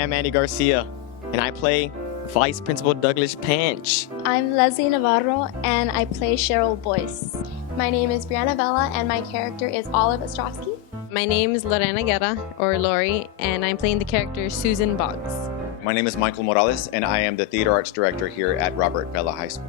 am Andy Garcia, and I play Vice Principal Douglas Panch. I'm Leslie Navarro, and I play Cheryl Boyce. My name is Brianna Vela, and my character is Olive Ostrovsky. My name is Lorena Guerra, or Lori, and I'm playing the character Susan Boggs. My name is Michael Morales, and I am the Theater Arts Director here at Robert Vela High School.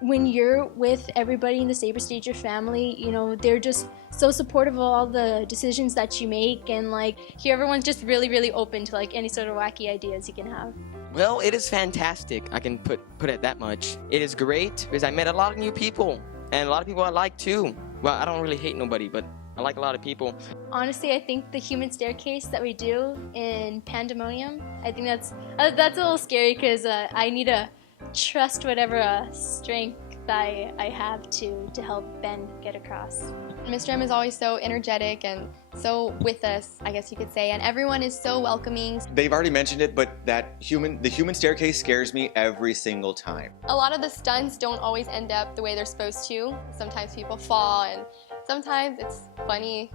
When you're with everybody in the SaberStagers family, you know, they're just so supportive of all the decisions that you make, and like here everyone's just really open to like any sort of wacky ideas you can have. Well, it is fantastic. I can put it that much. It is great because I met a lot of new people, and a lot of people I like too. Well, I don't really hate nobody, but I like a lot of people. Honestly, I think the human staircase that we do in Pandemonium, I think that's a little scary because I need to trust whatever strength I have to help Ben get across. Mr. M is always so energetic and so with us, I guess you could say, and everyone is so welcoming. They've already mentioned it, but the human staircase scares me every single time. A lot of the stunts don't always end up the way they're supposed to. Sometimes people fall, and sometimes it's funny.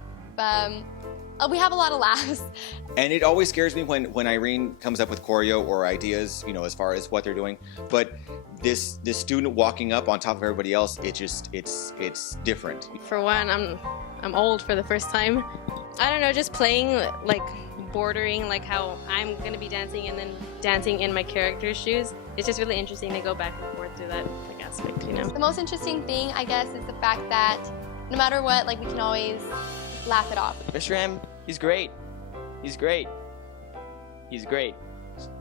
We have a lot of laughs. And it always scares me when Irene comes up with choreo or ideas, you know, as far as what they're doing. But this student walking up on top of everybody else, it's different. For one, I'm old for the first time. I don't know, just playing like bordering like how I'm gonna be dancing and then dancing in my character's shoes. It's just really interesting to go back and forth through that like aspect, you know. The most interesting thing, I guess, is the fact that no matter what, like we can always laugh it off. Mr. M, he's great. He's great. He's great.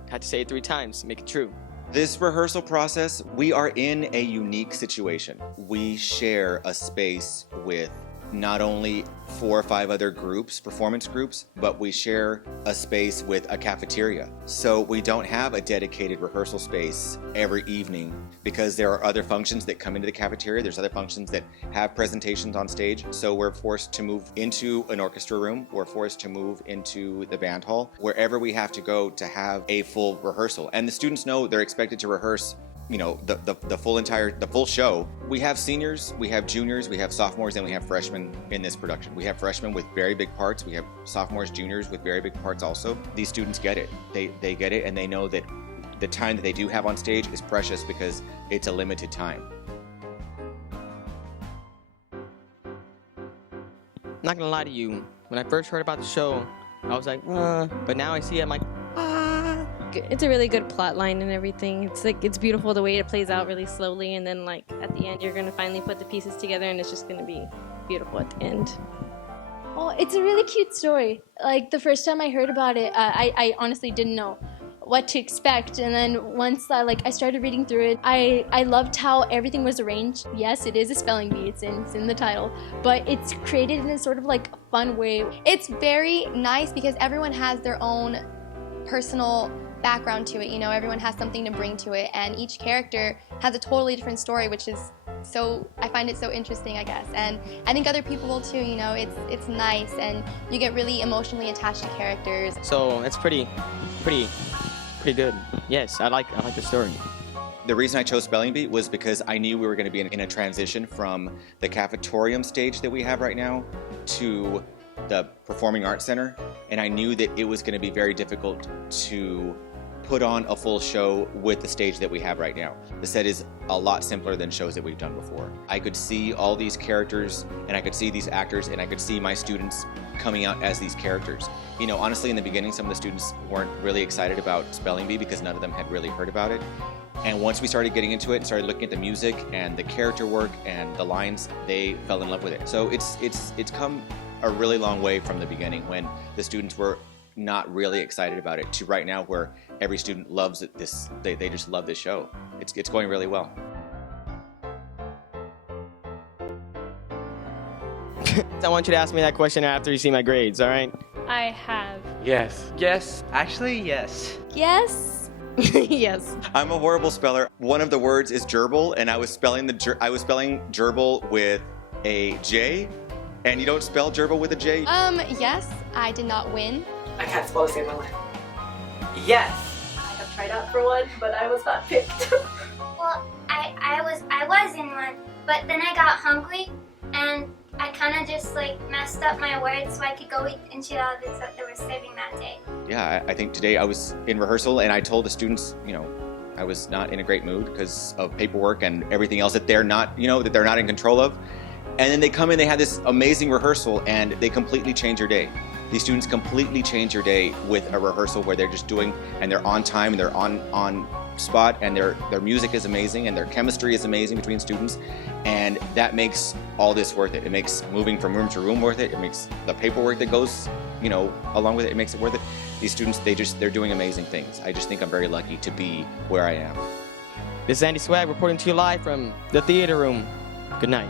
Had to say it 3 times to make it true. This rehearsal process, we are in a unique situation. We share a space with not only 4 or 5 other groups, performance groups, but we share a space with a cafeteria. So we don't have a dedicated rehearsal space every evening because there are other functions that come into the cafeteria. There's other functions that have presentations on stage. So we're forced to move into an orchestra room. We're forced to move into the band hall, wherever we have to go to have a full rehearsal. And the students know they're expected to rehearse, you know, the full show. We have seniors, we have juniors, we have sophomores, and we have freshmen in this production. We have freshmen with very big parts. We have sophomores, juniors with very big parts also. These students get it. They get it, and they know that the time that they do have on stage is precious because it's a limited time. Not gonna lie to you, when I first heard about the show, I was like, but now I see it, I'm like, It's a really good plot line and everything. It's like it's beautiful the way it plays out really slowly, and then like at the end you're gonna finally put the pieces together and it's just gonna be beautiful at the end. Oh, it's a really cute story. Like the first time I heard about it, I honestly didn't know what to expect, and then once I started reading through it, I loved how everything was arranged. Yes, it is a spelling bee, it's in the title, but it's created in a sort of like fun way. It's very nice because everyone has their own personal background to it, you know, everyone has something to bring to it, and each character has a totally different story, which is I find it so interesting, I guess, and I think other people will too, you know. It's nice, and you get really emotionally attached to characters. So it's pretty good. Yes, I like the story. The reason I chose Spelling Bee was because I knew we were going to be in a transition from the cafetorium stage that we have right now to the Performing Arts Center, and I knew that it was going to be very difficult to put on a full show with the stage that we have right now. The set is a lot simpler than shows that we've done before. I could see all these characters, and I could see these actors, and I could see my students coming out as these characters. You know, honestly, in the beginning, some of the students weren't really excited about Spelling Bee because none of them had really heard about it. And once we started getting into it and started looking at the music and the character work and the lines, they fell in love with it. So it's come a really long way from the beginning when the students were not really excited about it to right now where every student loves it. They just love this show. It's going really well. I want you to ask me that question after you see my grades, all right? I have. Yes. Yes. Actually, yes. Yes. Yes. I'm a horrible speller. One of the words is gerbil, and I was spelling gerbil with a J, and you don't spell gerbil with a J. Yes, I did not win. I can't spell to save my life. Yes. I have tried out for one, but I was not picked. Well, I was in one, but then I got hungry and I kind of just like messed up my words so I could go into the others that they were saving that day. Yeah, I think today I was in rehearsal and I told the students, I was not in a great mood because of paperwork and everything else that they're not, that they're not in control of. And then they come in, they have this amazing rehearsal and they completely change your day. These students completely change your day with a rehearsal where they're just doing, and they're on time and they're on spot, and their music is amazing and their chemistry is amazing between students, and that makes all this worth it. It makes moving from room to room worth it. It makes the paperwork that goes, along with it, it makes it worth it. These students, they're doing amazing things. I just think I'm very lucky to be where I am. This is Andy Swag reporting to you live from the theater room. Good night.